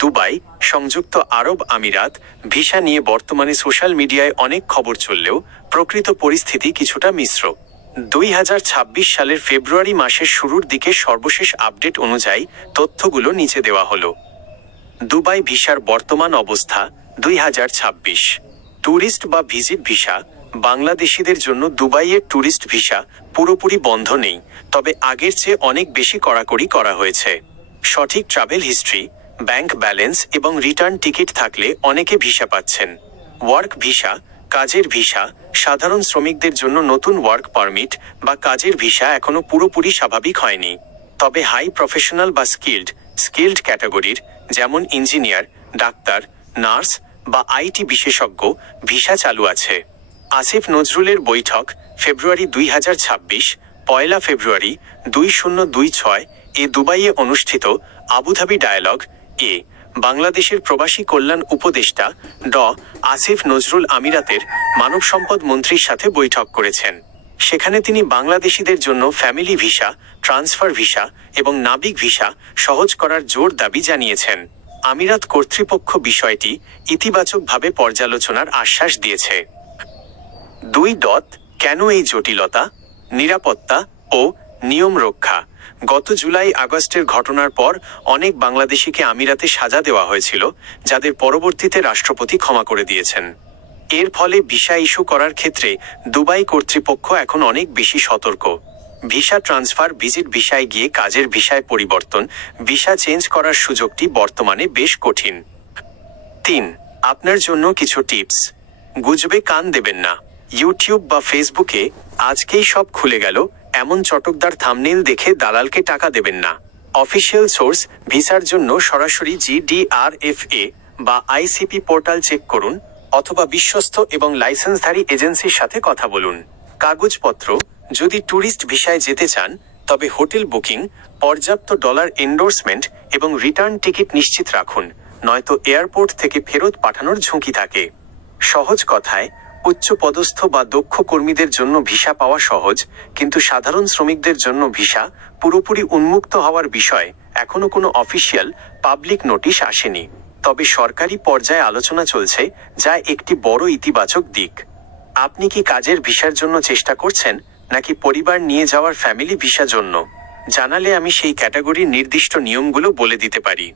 Dubai, সংযুক্ত আরব আমিরাত, visa নিয়ে বর্তমানে সোশ্যাল মিডিয়ায় অনেক খবর চললেও প্রকৃত পরিস্থিতি কিছুটা মিশ্র। দুই হাজার ছাব্বিশ সালের ফেব্রুয়ারি মাসের শুরুর দিকে সর্বশেষ আপডেট অনুযায়ী তথ্যগুলো নিচে দেওয়া হলো। দুবাই ভিসার বর্তমান অবস্থা, দুই হাজার ছাব্বিশ। ট্যুরিস্ট বা ভিজিট ভিসা, বাংলাদেশিদের জন্য দুবাইয়ের ট্যুরিস্ট ভিসা পুরোপুরি বন্ধ নেই, তবে আগের চেয়ে অনেক বেশি কড়াকড়ি করা হয়েছে। সঠিক ট্রাভেল হিস্ট্রি ব্যাংক ব্যালেন্স এবং রিটার্ন টিকিট থাকলে অনেকে ভিসা পাচ্ছেন। ওয়ার্ক ভিসা, কাজের ভিসা, সাধারণ শ্রমিকদের জন্য নতুন ওয়ার্ক পারমিট বা কাজের ভিসা এখনও পুরোপুরি স্বাভাবিক হয়নি। তবে হাই প্রফেশনাল বা স্কিল্ড স্কিল্ড ক্যাটাগরির, যেমন ইঞ্জিনিয়ার, ডাক্তার, নার্স বা আইটি বিশেষজ্ঞ, ভিসা চালু আছে। আসিফ নজরুলের বৈঠক, ফেব্রুয়ারি দুই হাজার ছাব্বিশ, পয়লা ফেব্রুয়ারি দুই শূন্য দুই ছয়, এ দুবাইয়ে অনুষ্ঠিত আবুধাবি ডায়ালগ এ, বাংলাদেশের প্রবাসী কল্যাণ উপদেষ্টা ড. আসিফ নজরুল আমিরাতের মানব সম্পদ মন্ত্রীর সাথে বৈঠক করেছেন। সেখানে তিনি বাংলাদেশিদের জন্য ফ্যামিলি ভিসা, ট্রান্সফার ভিসা এবং নাবিক ভিসা সহজ করার জোর দাবি জানিয়েছেন। আমিরাত কর্তৃপক্ষ বিষয়টি ইতিবাচকভাবে পর্যালোচনার আশ্বাস দিয়েছে। দুই ডট কেন এই জটিলতা, নিরাপত্তা ও নিয়ম রক্ষা। গত জুলাই আগস্টের ঘটনার পর অনেক বাংলাদেশিকে আমিরাতে সাজা দেওয়া হয়েছিল, যাদের পরবর্তীতে রাষ্ট্রপতি ক্ষমা করে দিয়েছেন। এর ফলে ভিসা ইস্যু করার ক্ষেত্রে দুবাই কর্তৃপক্ষ এখন অনেক বেশি সতর্ক। ভিসা ট্রান্সফার, ভিজিট ভিসায় গিয়ে কাজের ভিসায় পরিবর্তন, ভিসা চেঞ্জ করার সুযোগটি বর্তমানে বেশ কঠিন। তিন, আপনার জন্য কিছু টিপস। গুজবে কান দেবেন না। ইউটিউব বা ফেসবুকে আজকেই সব খুলে গেল এমন চটকদার থামনেল দেখে দালালকে টাকা দেবেন না। অফিসিয়াল সোর্স ভিসার জন্য সরাসরি জিডিআরএফএ বা আইসিপি পোর্টাল চেক করুন অথবা বিশ্বস্ত এবং লাইসেন্সধারী এজেন্সির সাথে কথা বলুন। কাগজপত্র, যদি ট্যুরিস্ট ভিসায় যেতে চান, তবে হোটেল বুকিং, পর্যাপ্ত ডলার এন্ডোর্সমেন্ট এবং রিটার্ন টিকিট নিশ্চিত রাখুন, নয়তো এয়ারপোর্ট থেকে ফেরত পাঠানোর ঝুঁকি থাকে। সহজ কথায় উচ্চ পদস্থ বা দক্ষ কর্মীদের জন্য ভিসা পাওয়া সহজ, কিন্তু সাধারণ শ্রমিকদের জন্য ভিসা পুরোপুরি উন্মুক্ত হওয়ার বিষয়ে। এখনও কোনো অফিসিয়াল পাবলিক নোটিশ আসেনি। তবে সরকারি পর্যায়ে আলোচনা চলছে, যা একটি বড় ইতিবাচক দিক। আপনি কি কাজের ভিসার জন্য চেষ্টা করছেন, নাকি পরিবার নিয়ে যাওয়ার ফ্যামিলি ভিসা জন্য? জানালে আমি সেই ক্যাটাগরির নির্দিষ্ট নিয়মগুলো বলে দিতে পারি।